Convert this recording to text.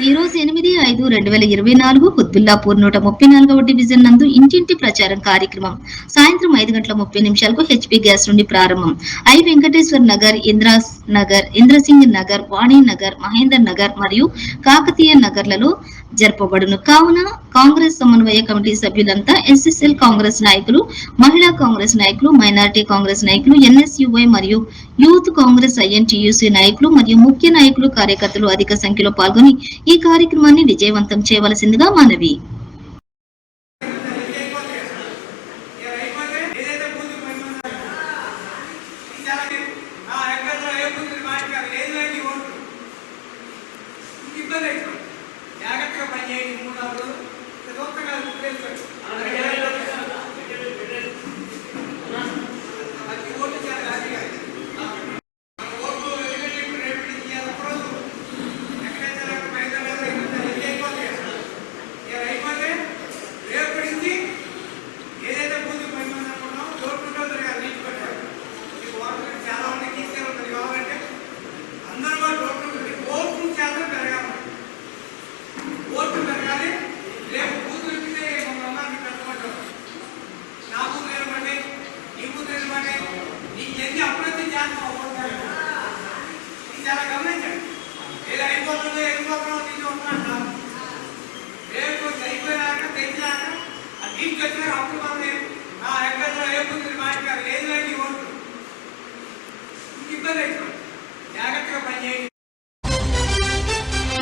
ఈ రోజు 8/5/2024 కుత్బుల్లాపూర్ 134వ డివిజన్ నందు ఇంటింటి ప్రచారం కార్యక్రమం సాయంత్రం 5:30 హెచ్పీ గ్యాస్ నుండి ప్రారంభం. ఐ వెంకటేశ్వర్ నగర్, ఇంద్రాస్ నగర్, ఇంద్రసింగ్ నగర్, వాణి నగర్, మహేందర్ నగర్ మరియు కాకతీయ నగర్లలో జరపబడును. కావున కాంగ్రెస్ సమన్వయ కమిటీ సభ్యులంతా ఎస్ఎస్ఎల్ కాంగ్రెస్ నాయకులు, మహిళా కాంగ్రెస్ నాయకులు, మైనారిటీ కాంగ్రెస్ నాయకులు, ఎన్ఎస్యుఐ మరియు యూత్ కాంగ్రెస్ ఐఎన్టీయూసీ నాయకులు మరియు ముఖ్య నాయకులు, కార్యకర్తలు అధిక సంఖ్యలో పాల్గొని ఈ కార్యక్రమాన్ని విజయవంతం చేయవలసిందిగా మనవి. చాలా గమనించండి. ఏదో అయిపోతుందో వెళ్ళిపోతున్నాం తీసుకుంటున్నాం